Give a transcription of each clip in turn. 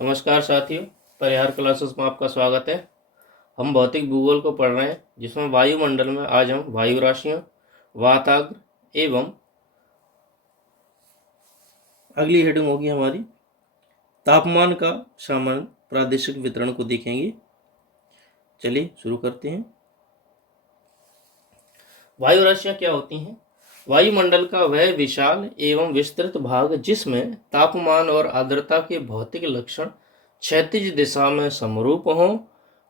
नमस्कार साथियों, परिहार क्लासेस में आपका स्वागत है। हम भौतिक भूगोल को पढ़ रहे हैं, जिसमें वायुमंडल में आज हम वायु राशियों, वाताग्र एवं अगली हेडिंग होगी हमारी तापमान का सामान्य प्रादेशिक वितरण को देखेंगे। चलिए शुरू करते हैं। वायु राशियां क्या होती हैं? वायुमंडल का वह विशाल एवं विस्तृत भाग जिसमें तापमान और आर्द्रता के भौतिक लक्षण क्षैतिज दिशा में समरूप हों,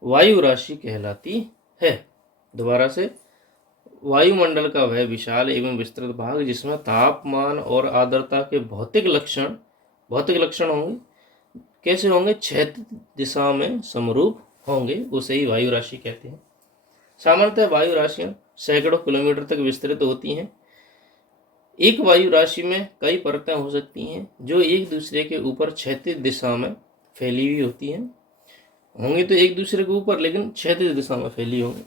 वायु राशि कहलाती है। दोबारा से, वायुमंडल का वह विशाल एवं विस्तृत भाग जिसमें तापमान और आर्द्रता के भौतिक लक्षण होंगे। कैसे होंगे? क्षैतिज दिशा में समरूप होंगे, उसे ही वायु राशि कहते हैं। सामान्यतः वायु राशियां सैकड़ों किलोमीटर तक विस्तृत होती हैं। एक वायु राशि में कई परतें हो सकती हैं जो एक दूसरे के ऊपर क्षैतिज दिशा में फैली हुई होती हैं। होंगी तो एक दूसरे के ऊपर, लेकिन क्षैतिज दिशा में फैली होंगी।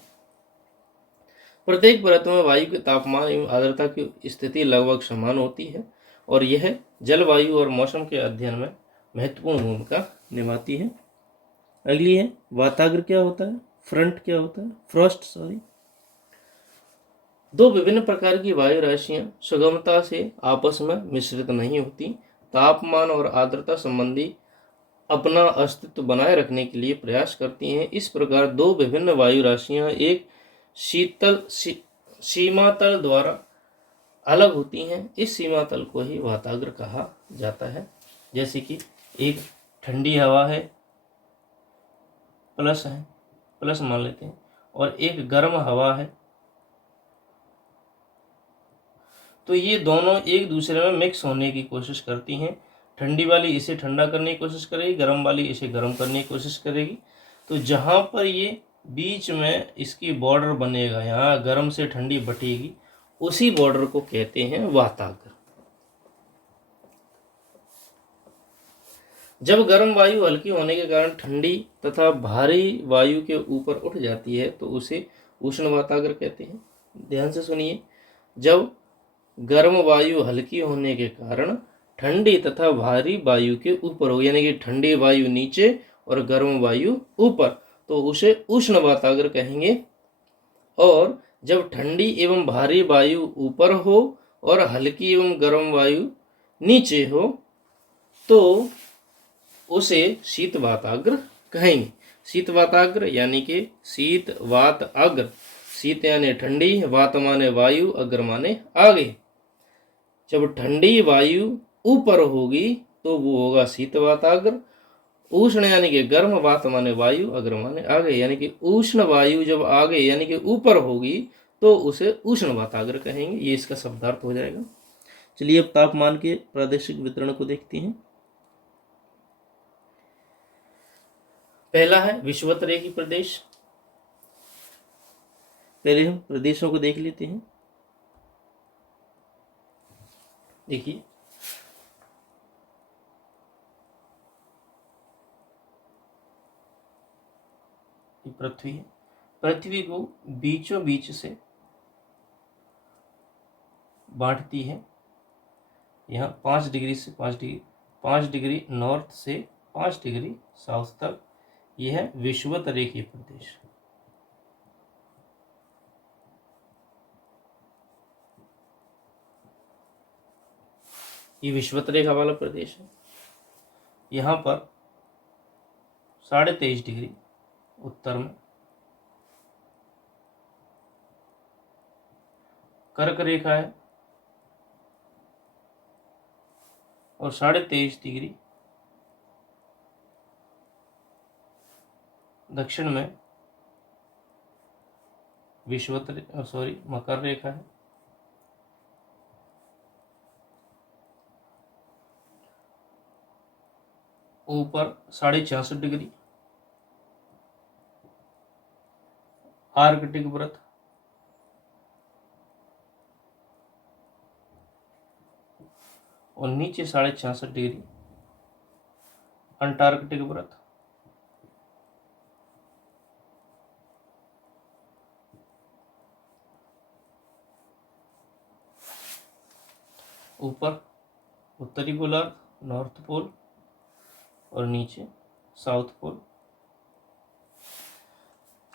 प्रत्येक परत में वायु के तापमान एवं आर्द्रता की स्थिति लगभग समान होती है और यह जलवायु और मौसम के अध्ययन में महत्वपूर्ण भूमिका निभाती है। अगली है वाताग्र क्या होता है, फ्रॉस्ट। दो विभिन्न प्रकार की वायु राशियां सुगमता से आपस में मिश्रित नहीं होती। तापमान और आर्द्रता संबंधी अपना अस्तित्व बनाए रखने के लिए प्रयास करती हैं। इस प्रकार दो विभिन्न वायु राशियां एक सीमा तल द्वारा अलग होती हैं। इस सीमा तल को ही वाताग्र कहा जाता है। जैसे कि एक ठंडी हवा है, प्लस मान लेते हैं, और एक गर्म हवा है, तो ये दोनों एक दूसरे में मिक्स होने की कोशिश करती हैं। ठंडी वाली इसे ठंडा करने की कोशिश करेगी, गर्म वाली इसे गर्म करने की कोशिश करेगी। तो जहाँ पर ये बीच में इसकी बॉर्डर बनेगा, यहाँ गर्म से ठंडी बटेगी, उसी बॉर्डर को कहते हैं वाताग्र। जब गर्म वायु हल्की होने के कारण ठंडी तथा भारी वायु के ऊपर उठ जाती है तो उसे उष्ण वाताग्र कहते हैं। ध्यान से सुनिए, जब गर्म वायु हल्की होने के कारण ठंडी तथा भारी वायु के ऊपर हो, यानी कि ठंडी वायु नीचे और गर्म वायु ऊपर, तो उसे उष्ण वाताग्र कहेंगे। और जब ठंडी एवं भारी वायु ऊपर हो और हल्की एवं गर्म वायु नीचे हो तो उसे शीत वाताग्र कहेंगे। शीत वाताग्र यानी कि शीत वात अग्र। शीत यानी ठंडी, वात माने वायु, अग्र माने आगे। जब ठंडी वायु ऊपर होगी तो वो होगा शीत वाताग्र। उष्ण यानी कि गर्म, वात माने वायु, अग्र माने आगे, यानी कि उष्ण वायु जब आगे यानी कि ऊपर होगी तो उसे उष्ण वाताग्र कहेंगे। ये इसका शब्दार्थ हो जाएगा। चलिए अब तापमान के प्रादेशिक वितरण को देखते हैं। पहला है विषुवतरेखी प्रदेश। पहले हम प्रदेशों को देख लेते हैं। देखिए, पृथ्वी है। पृथ्वी को बीचों बीच से बांटती है। यहाँ 5 डिग्री से 5 डिग्री नॉर्थ से 5 डिग्री साउथ तक यह है विषुवतरेखी प्रदेश। ये विषुवतरेखा वाला प्रदेश है। यहाँ पर 23.5 डिग्री उत्तर में कर्क रेखा है और 23.5 डिग्री दक्षिण में मकर रेखा है। ऊपर 66.5 डिग्री आर्कटिक व्रत, और नीचे 66.5 डिग्री अंटार्कटिक व्रत। ऊपर उत्तरी गोलार्ध, नॉर्थ पोल, और नीचे साउथ पोल।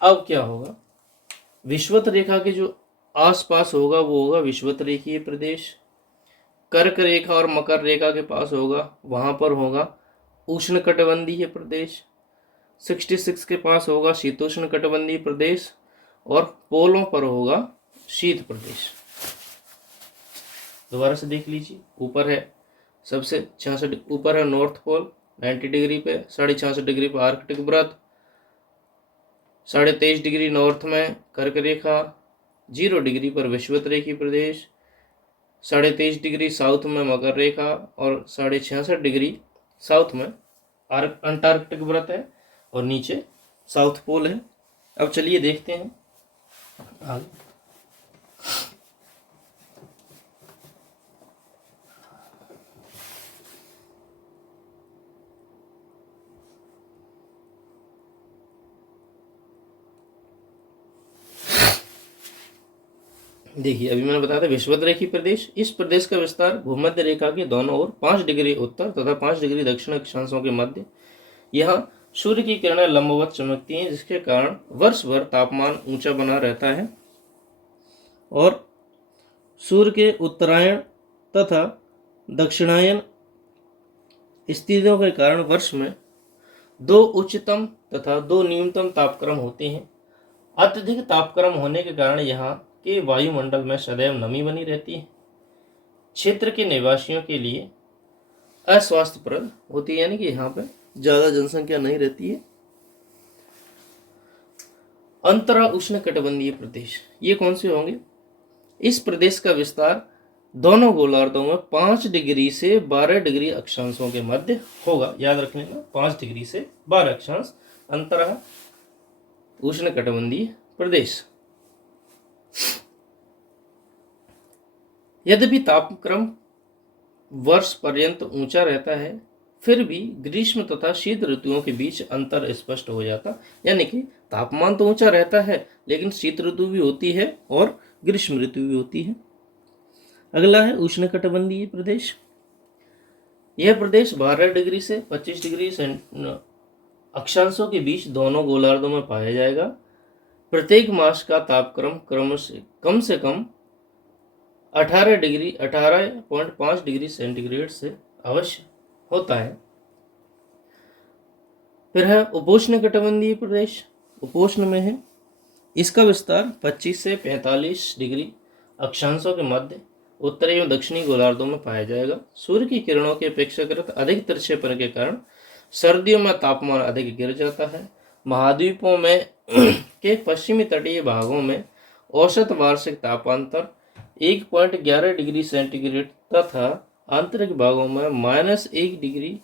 अब क्या होगा, विषुवत रेखा के जो आसपास होगा वो होगा विषुवत रेखीय प्रदेश। कर्क रेखा और मकर रेखा के पास होगा, वहां पर होगा उष्णकटिबंधीय प्रदेश। 66 के पास होगा शीतोष्ण कटिबंधीय प्रदेश और पोलों पर होगा शीत प्रदेश। दोबारा से देख लीजिए, ऊपर है सबसे 66, ऊपर है नॉर्थ पोल 90 डिग्री पे, 66.5 डिग्री पर आर्कटिक वृत्त, 23.5 डिग्री नॉर्थ में कर्क रेखा, 0 डिग्री पर विषुवत रेखीय प्रदेश, 23.5 डिग्री साउथ में मकर रेखा और 66.5 डिग्री साउथ में अंटार्कटिक वृत्त है और नीचे साउथ पोल है। अब चलिए देखते हैं आगे। देखिए, अभी मैंने बताया था विषुवत रेखीय प्रदेश। इस प्रदेश का विस्तार भूमध्य रेखा के दोनों ओर 5 डिग्री उत्तर तथा 5 डिग्री दक्षिण अक्षांशों के मध्य। यहाँ सूर्य की किरणें लंबवत चमकती हैं, जिसके कारण वर्ष भर तापमान ऊंचा बना रहता है और सूर्य के उत्तरायण तथा दक्षिणायन स्थितियों के कारण वर्ष में 2 उच्चतम तथा 2 न्यूनतम तापक्रम होते हैं। अत्यधिक तापक्रम होने के कारण यहाँ के वायुमंडल में सदैव नमी बनी रहती है। क्षेत्र के निवासियों के लिए अस्वास्थ्यप्रद होती है, यानी कि यहाँ पे ज्यादा जनसंख्या नहीं रहती है। अंतरा उष्ण कटिबंधीय प्रदेश, ये कौन से होंगे? इस प्रदेश का विस्तार दोनों गोलार्धों में 5 डिग्री से 12 डिग्री अक्षांशों के मध्य होगा। याद रख लेना, 5 डिग्री से 12 अक्षांश अंतरा उष्ण कटिबंधीय प्रदेश। यद्यपि तापक्रम वर्ष पर्यंत ऊंचा रहता है, फिर भी ग्रीष्म तथा शीत ऋतुओं के बीच अंतर स्पष्ट हो जाता, यानी कि तापमान तो ऊंचा रहता है लेकिन शीत ऋतु भी होती है और ग्रीष्म ऋतु भी होती है। अगला है उष्णकटिबंधीय प्रदेश। यह प्रदेश 12 डिग्री से 25 डिग्री अक्षांशों के बीच दोनों गोलार्धों में पाया जाएगा। प्रत्येक मास का तापक्रम क्रम से कम 18.5 डिग्री सेंटीग्रेड से अवश्य होता है। फिर है उपोष्ण कटिबंधीय प्रदेश, उपोष्ण में है। इसका विस्तार 25 से 45 डिग्री अक्षांशों के मध्य उत्तरी एवं दक्षिणी गोलार्धों में पाया जाएगा। सूर्य की किरणों के अपेक्षाकृत अधिक तिरछेपन के कारण सर्दियों में तापमान अधिक गिर जाता है। महाद्वीपों में के पश्चिमी तटीय भागों में औसत वार्षिक तापांतर 1.11 डिग्री सेंटीग्रेड तथा आंतरिक भागों में -1 डिग्री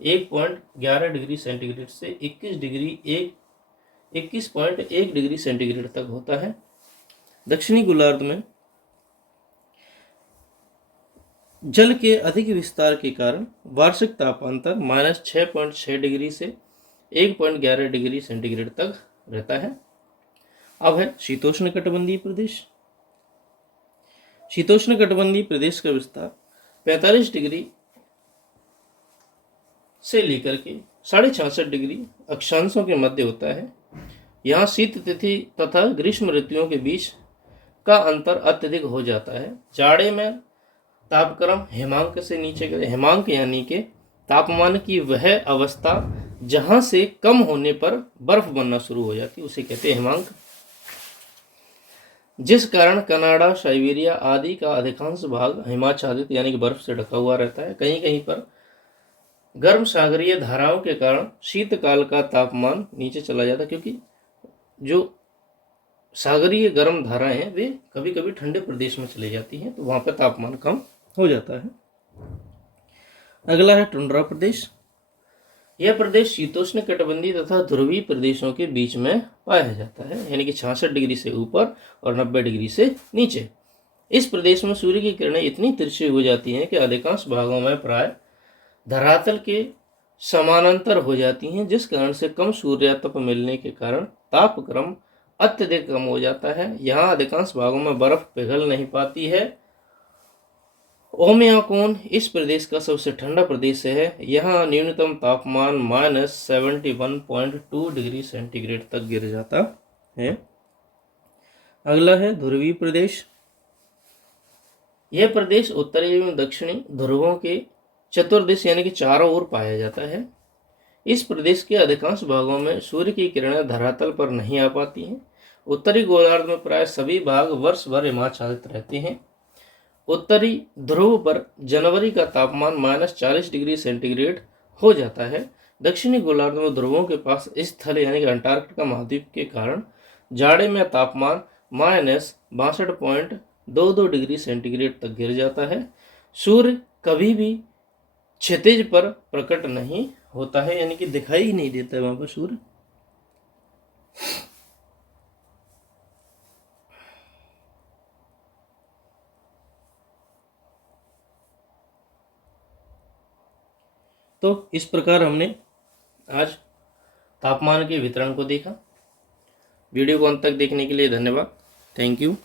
1.11 डिग्री सेंटीग्रेड से 21.1 डिग्री सेंटीग्रेड तक होता है। दक्षिणी गोलार्ध में जल के अधिक विस्तार के कारण वार्षिक तापांतर -6.6 डिग्री से 1.11 डिग्री सेंटीग्रेड तक रहता है। अब है शीतोष्ण कटिबंधीय प्रदेश। शीतोष्ण कटिबंधीय प्रदेश का विस्तार 45 डिग्री से लेकर के 66.5 डिग्री अक्षांशों के मध्य होता है। यहाँ शीत तिथि तथा ग्रीष्म ऋतुओं के बीच का अंतर अत्यधिक हो जाता है। जाड़े में तापक्रम हिमांक से नीचे गिरे, हिमांक यानी कि तापमान की वह अवस्था जहां से कम होने पर बर्फ बनना शुरू हो जाती है, उसे कहते हैं हिमांक। जिस कारण कनाडा, साइबेरिया आदि का अधिकांश भाग हिमाच्छादित यानी कि बर्फ से ढका हुआ रहता है। कहीं कहीं पर गर्म सागरीय धाराओं के कारण शीतकाल का तापमान नीचे चला जाता है, क्योंकि जो सागरीय गर्म धाराएं हैं वे कभी कभी ठंडे प्रदेश में चली जाती हैं, तो वहां पर तापमान कम हो जाता है। अगला है टुंड्रा प्रदेश। यह प्रदेश शीतोष्ण कटिबंधीय तथा ध्रुवीय प्रदेशों के बीच में पाया जाता है, यानी कि 66 डिग्री से ऊपर और 90 डिग्री से नीचे। इस प्रदेश में सूर्य की किरणें इतनी तिरछी हो जाती हैं कि अधिकांश भागों में प्राय धरातल के समानांतर हो जाती हैं, जिस कारण से कम सूर्यतप मिलने के कारण तापक्रम अत्यधिक कम हो जाता है। यहाँ अधिकांश भागों में बर्फ पिघल नहीं पाती है ओमियाकोन इस प्रदेश का सबसे ठंडा प्रदेश है। यहाँ न्यूनतम तापमान -71.2 डिग्री सेंटीग्रेड तक गिर जाता है। अगला है ध्रुवीय प्रदेश। यह प्रदेश उत्तरी एवं दक्षिणी ध्रुवों के चतुर्दिश यानी कि चारों ओर पाया जाता है। इस प्रदेश के अधिकांश भागों में सूर्य की किरणें धरातल पर नहीं आ पाती हैं। उत्तरी गोलार्ध में प्राय सभी भाग वर्ष भर हिमाच्छादित रहते हैं। उत्तरी ध्रुव पर जनवरी का तापमान -40 डिग्री सेंटीग्रेड हो जाता है। दक्षिणी गोलार्ध में ध्रुवों के पास स्थल यानी कि अंटार्कटिका महाद्वीप के कारण जाड़े में तापमान -62.22 डिग्री सेंटीग्रेड तक गिर जाता है। सूर्य कभी भी क्षितिज पर प्रकट नहीं होता है, यानी कि दिखाई ही नहीं देता है वहां पर सूर्य। तो इस प्रकार हमने आज तापमान के वितरण को देखा। वीडियो को अंत तक देखने के लिए धन्यवाद। Thank you.